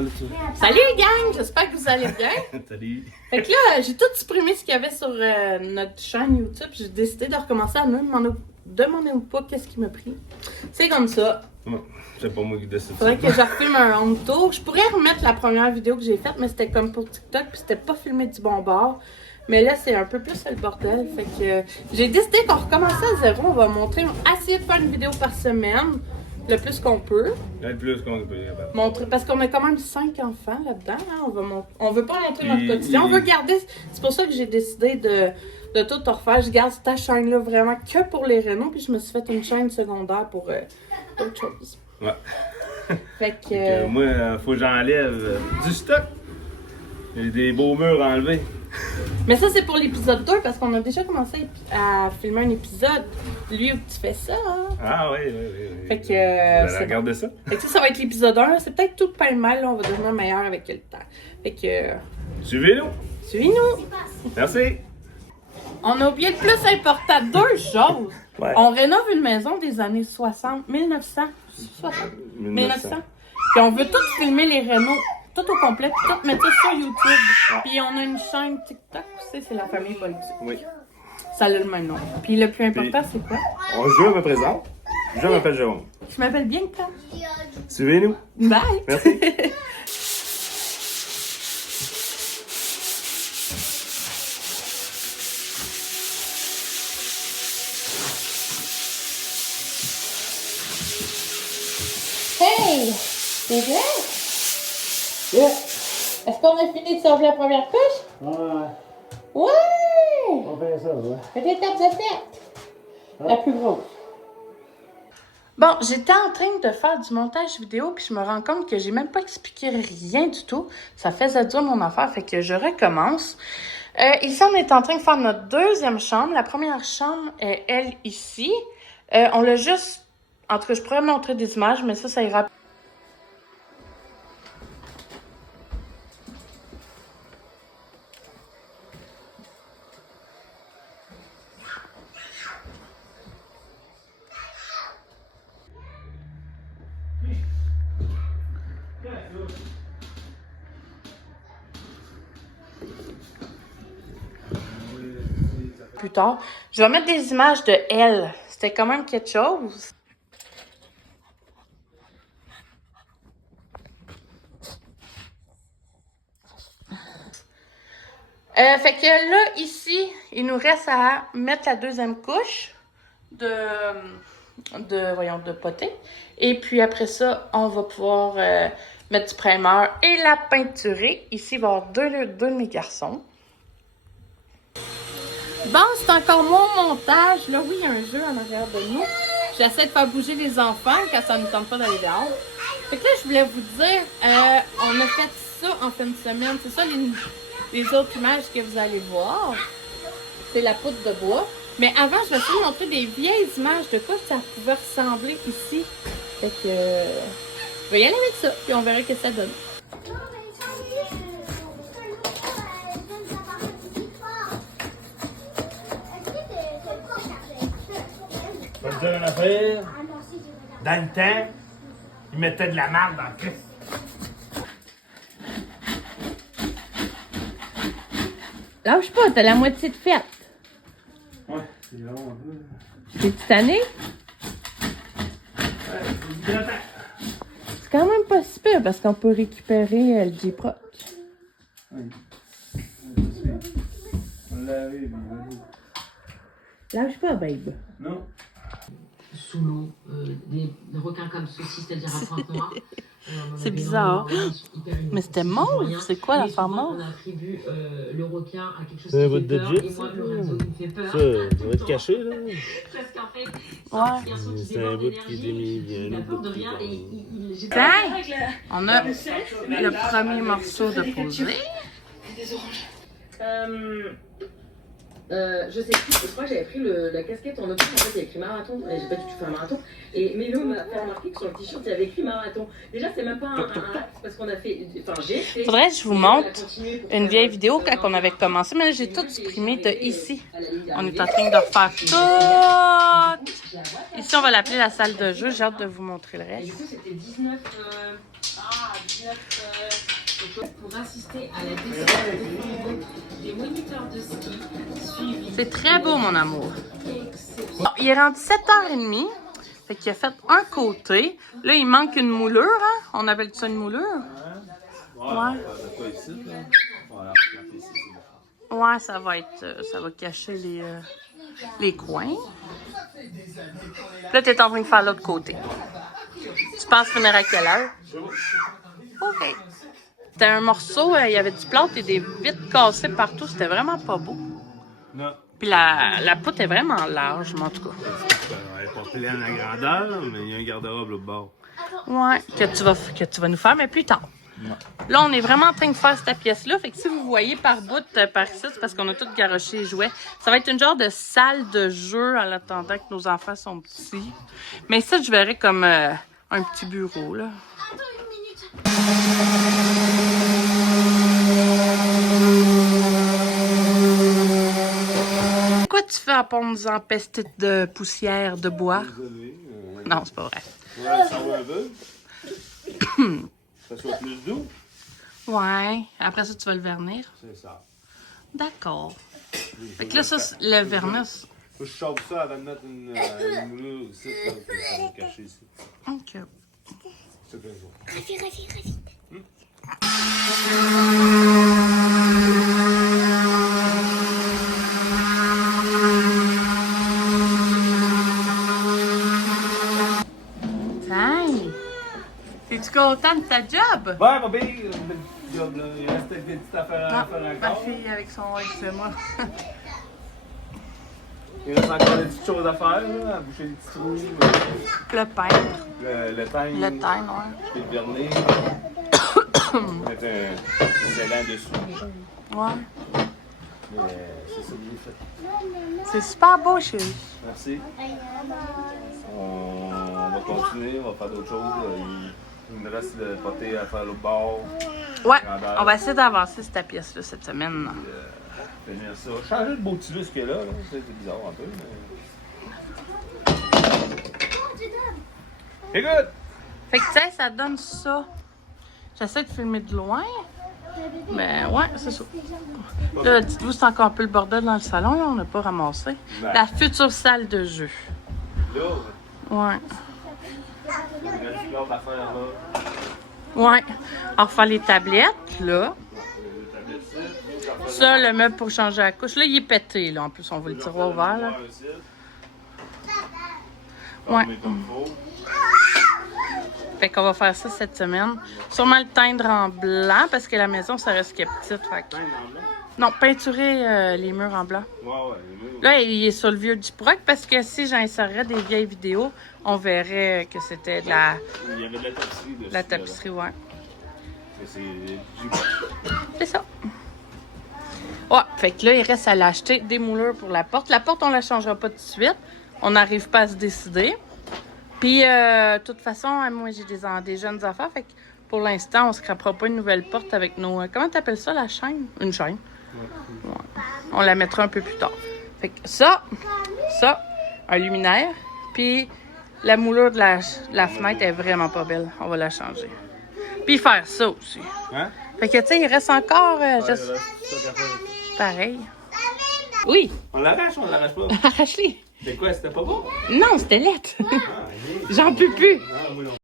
là, tu... Salut gang, j'espère que vous allez bien. Salut. Fait que là, j'ai tout supprimé ce qu'il y avait sur notre chaîne YouTube. J'ai décidé de recommencer à demander pas qu'est-ce qui m'a pris. C'est comme ça. Ouais, c'est pas moi qui décide. Faudrait que je refilme un home tour. Je pourrais remettre la première vidéo que j'ai faite, mais c'était comme pour TikTok, puis c'était pas filmé du bon bord. Mais là, c'est un peu plus le bordel. Fait que j'ai décidé qu'on recommençait à zéro. On va essayer de faire une vidéo par semaine, le plus qu'on peut. Le plus qu'on peut. Montrer, parce qu'on a quand même 5 enfants là-dedans. Hein. On veut pas montrer notre quotidien. On veut garder. C'est pour ça que j'ai décidé de tout refaire. Je garde cette chaîne-là vraiment que pour les rénaux. Puis je me suis fait une chaîne secondaire pour autre chose. Ouais. Fait que. Moi, faut que j'enlève du stock. J'ai des beaux murs à enlever. Mais ça, c'est pour l'épisode 2 parce qu'on a déjà commencé à filmer un épisode. Lui, où tu fais ça. Hein? Ah oui. Fait que. Vous regardez ça? Fait que ça va être l'épisode 1. C'est peut-être tout pêle-mêle. On va devenir meilleur avec le temps. Fait que. Suivez-nous. Suivez-nous. Merci. On a oublié le plus important, 2 choses. Ouais. On rénove une maison des années 60, 1900. 1900. Puis on veut tout filmer les rénaux, tout au complet, puis tout mettre ça sur YouTube. Puis on a une chaîne TikTok aussi, c'est la famille politique. Oui. Ça a le même nom. Puis le plus important, c'est quoi? Je me présente. Je m'appelle Jérôme. Je m'appelle bien Bianca. Suivez-nous. Bye! Merci. Hey! C'est vrai? Yeah. Est-ce qu'on a fini de sauver la première couche? Ouais, Ouais! on fait ça, ouais. Faites l'étape de fête! La plus grosse. Bon, j'étais en train de faire du montage vidéo, puis je me rends compte que j'ai même pas expliqué rien du tout. Ça faisait dur mon affaire, fait que je recommence. Ici, on est en train de faire notre deuxième chambre. La première chambre est, elle, ici. On l'a juste... En tout cas, je pourrais montrer des images, mais ça ira. Plus tard. Je vais mettre des images de elle. C'était quand même quelque chose. Fait que là, ici, il nous reste à mettre la deuxième couche de potée. Et puis après ça, on va pouvoir mettre du primer et la peinturer. Ici, il va y avoir deux de mes garçons. Bon, c'est encore mon montage. Là, oui, il y a un jeu en arrière de nous. J'essaie de faire bouger les enfants quand ça ne me tente pas d'aller dehors. Fait que là, je voulais vous dire, on a fait ça en fin de semaine. C'est ça les autres images que vous allez voir. C'est la poudre de bois. Mais avant, je vais essayer de montrer des vieilles images de quoi ça pouvait ressembler ici. Fait que je vais y aller avec ça, puis on verra ce que ça donne. Je vais te dire une affaire. Dans le temps, ils mettaient de la marde dans le Christ. Lâche pas, t'as la moitié de fête. Ouais, c'est long un peu. T'es tanné? Ouais, c'est hydratant. C'est quand même pas si pire parce qu'on peut récupérer le J-Proc. Oui. On l'a lavé, mais Lâche pas, babe. non. Sous l'eau, des requins comme ceci, c'est-à-dire à pointe noire. C'est bizarre. Mais c'était mauve, c'est quoi l'affaire mauve? On attribue le requin à quelque chose C'est un qui bout fait de peur, jet, et moi, ça? le réseau qui me fait peur. Ça va être caché, là. Parce qu'en fait, Ouais. c'est un garçon qui C'est un déborde bout qui est d'énergie, bien, il un a autre peur de bout qui rien, est et j'ai Tiens, on a le premier morceau de posé. Je sais plus, je crois que j'avais pris la casquette en option, en fait il y a écrit marathon, et j'ai pas du tout fait un marathon, et Mélo m'a fait remarquer que sur le t-shirt il y avait écrit marathon. Déjà c'est même pas un acte, parce qu'on a fait, enfin j'ai fait... Faudrait que je vous montre une vieille vidéo quand on avait commencé, mais là j'ai tout supprimé de ici. On est en train de refaire tout. Ici on va l'appeler la salle de jeu, j'ai hâte de vous montrer le Et reste. du coup c'était 19 Pour assister à la descente de route des moniteurs de ski suivis. C'est très beau, mon amour. Bon, il est rendu 7h30. Fait qu'il a fait un côté. Là, il manque une moulure, hein? On appelle ça une moulure? Ouais. Ouais, ça va être... ça va cacher les coins. Puis là, t'es en train de faire l'autre côté. Tu penses finir à quelle heure? OK. C'était un morceau, il y avait du plâtre et des vitres cassées partout. C'était vraiment pas beau. Non. Puis la poutre est vraiment large, mais en tout cas. Elle est pas pleine à grandeur, mais il y a un garde-robe là au bord. Ouais, que tu vas nous faire, mais plus tard. Ouais. Là, on est vraiment en train de faire cette pièce-là. Fait que si vous voyez par bout, par ici, c'est parce qu'on a tout garoché les jouets. Ça va être une genre de salle de jeu en attendant que nos enfants sont petits. Mais ça, je verrais comme un petit bureau, là. Attends une minute. Pourquoi tu fais à pondre empesté de poussière, de bois? Désolé. Non, c'est pas vrai. Ouais, ça va un peu. Ça soit plus doux. Ouais. Après ça, tu vas le vernir. C'est ça. D'accord. Fait que là, ça, le vernir... Faut que je chauffe ça avant de mettre une moulure ici, là, pour ça va cacher ici. OK. C'est bien ça. Ravi. Hey! Es-tu content de ta job? Ouais, ma bille, il restait des petites affaires à faire Ma encore. fille avec son moi. Il reste encore des petites choses à faire, là, à boucher les petits trous. Le peindre. Le teint. Le teint, ouais. Puis le vernir. Mettre un élan dessus. Ouais. Mais c'est ça que j'ai fait. C'est super beau, chérie. Merci. On va continuer, on va faire d'autres choses. Il me reste le poté à faire l'autre bord. Ouais, on va essayer d'avancer cette pièce-là cette semaine. Finir ça. Changer le beau petit lustre qu'il y a là. C'est bizarre un peu, mais... Écoute! Fait que, tu sais, ça donne ça. J'essaie de filmer de loin. Mais ouais, c'est ça. Là, dites-vous, c'est encore un peu le bordel dans le salon. Là, on n'a pas ramassé. Ouais. La future salle de jeu. Là, Ouais. il reste une autre affaire là. Ouais. On va faire les tablettes, là. Ça, le meuble pour changer la couche. Là, il est pété, là. En plus, on voit le tiroir ouvert, là. Ouais. Fait qu'on va faire ça cette semaine. Sûrement le teindre en blanc, parce que la maison, ça reste qu'elle est petite. Fait que... Non, peinturer les murs en blanc. Ouais, ouais, les murs. Là, il est sur le vieux du proc, parce que si j'insérerais des vieilles vidéos, on verrait que c'était de la... Il y avait de la tapisserie dessus. La tapisserie, ouais. Mais c'est du... C'est ça. Ouais, fait que là, il reste à l'acheter des moulures pour la porte. La porte, on la changera pas tout de suite. On n'arrive pas à se décider. Puis, de toute façon, moi, j'ai des jeunes enfants. Fait que pour l'instant, on se scrapera pas une nouvelle porte avec nos... comment t'appelles ça, la chaîne? Une chaîne. Ouais. On la mettra un peu plus tard. Fait que ça, un luminaire. Puis, la moulure de la fenêtre est vraiment pas belle. On va la changer. Puis, faire ça aussi. Hein? Fait que, tu sais, il reste encore juste... Pareil. Oui, On l'arrache ou on l'arrache pas? arrache-les. C'est quoi, c'était pas bon? Non, c'était lettre. Ah, J'en peux plus. Ah, moi non.